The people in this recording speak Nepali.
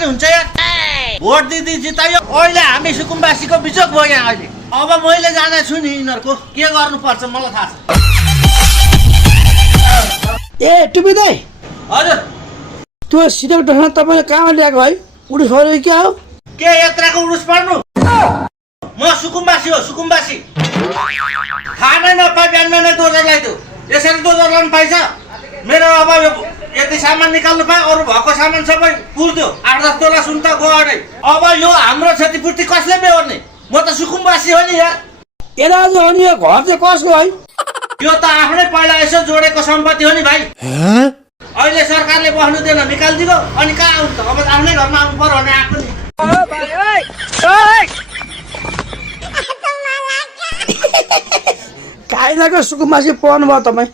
पनि हुन्छ यार भोट दिदी जितायो अहिले हामी सुकुम्बासीको बिचोक भयो यहाँ अहिले अब मैले जाने छु नि यिनीहरूको के गर्नुपर्छ मलाई थाहा छ ए टिपी दाइ हजुर त्यो सिटक डक्टर तपाईँले कहाँबाट ल्याएको है उडुस पऱ्यो कि क्या हो के यात्राको उडुस पर्नु म सुकुम्बासी हो सुकुम्बासी खानै नपाए बिहान नै दोजर लगाइदियो यसरी दोजर लाउनु पाइन्छ मेरो अब यति सामान निकाल्नु पाएँ अरू भएको सामान सबै पुर्दियो 8-10 तोला सुन त गयो अरे अब यो हाम्रो क्षतिपूर्ति कसले बेहोर्ने म त सुकुम्बासी हो नि यार ए दाजु हो नि यो घर चाहिँ कसको है यो त आफ्नै पहिला यसो जोडेको सम्पत्ति हो नि भाइ अहिले सरकारले बस्नु दिएन निकालिदियो अनि कहाँ आउनु त अब आफ्नै घरमा आउनु पर्यो भने आएको नि काइदाको सुकुम्बासी पाउनु भयो तपाईँ